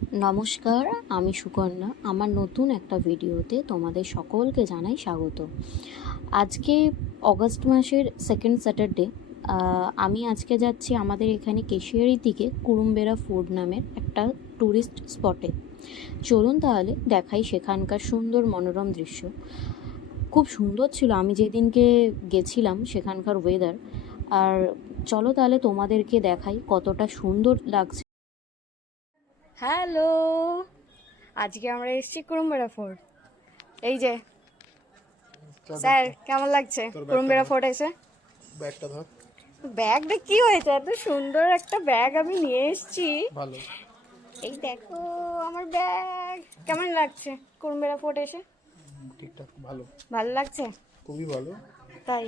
নমস্কার, আমি সুকন্যা। আমার নতুন একটা ভিডিওতে তোমাদের সকলকে জানাই স্বাগত। আজকে অগস্ট মাসের সেকেন্ড স্যাটারডে। আমি আজকে যাচ্ছি আমাদের এখানে কেশিয়ারির দিকে কুরুমবেড়া ফোর্ট নামের একটা ট্যুরিস্ট স্পটে। চলুন তাহলে দেখাই সেখানকার সুন্দর মনোরম দৃশ্য। খুব সুন্দর ছিল আমি যেদিনকে গেছিলাম সেখানকার ওয়েদার। আর চলো তাহলে তোমাদেরকে দেখাই কতটা সুন্দর লাগছে। হ্যালো, আজকে আমরা এসেছি কুরুমবেড়া ফোর্ট। এই যে স্যার, কেমন লাগছে কুরুমবেড়া ফোর্ট এসে? ব্যাগটা ধর। ব্যাগটা কি হয়েছে? এত সুন্দর একটা ব্যাগ আমি নিয়ে এসেছি। ভালো। এই দেখো আমার ব্যাগ। কেমন লাগছে কুরুমবেড়া ফোর্ট এসে? ঠিকঠাক ভালো। ভালো লাগছে? খুবই ভালো। তাই?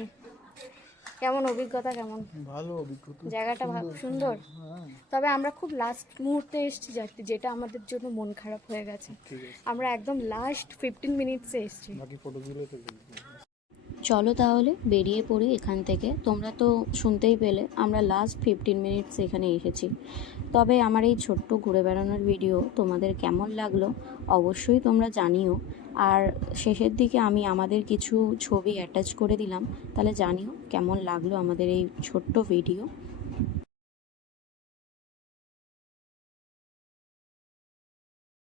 কেমন অভিজ্ঞতা? কেমন ভালো অভিজ্ঞতা। জায়গাটা? সুন্দর। হ্যাঁ, তবে আমরা খুব লাস্ট মুহূর্তে এসেছি, যেটা আমাদের জন্য মন খারাপ হয়ে গেছে। ঠিক আছে। আমরা একদম লাস্ট 15 মিনিটসে এসেছি। বাকি ফটোগুলো তো দেখবো। চলো তাহলে বেরিয়ে পড়ি এখান থেকে। তোমরা তো শুনতেই পেলে আমরা লাস্ট 15 মিনিটস এখানে এসেছি। তবে আমার এই ছোট্ট ঘুরে বেড়ানোর ভিডিও তোমাদের কেমন লাগলো অবশ্যই তোমরা জানিও। আর শেষের দিকে আমি আমাদের কিছু ছবি অ্যাটাচ করে দিলাম, তাহলে জানিও কেমন লাগলো আমাদের এই ছোট্ট ভিডিও।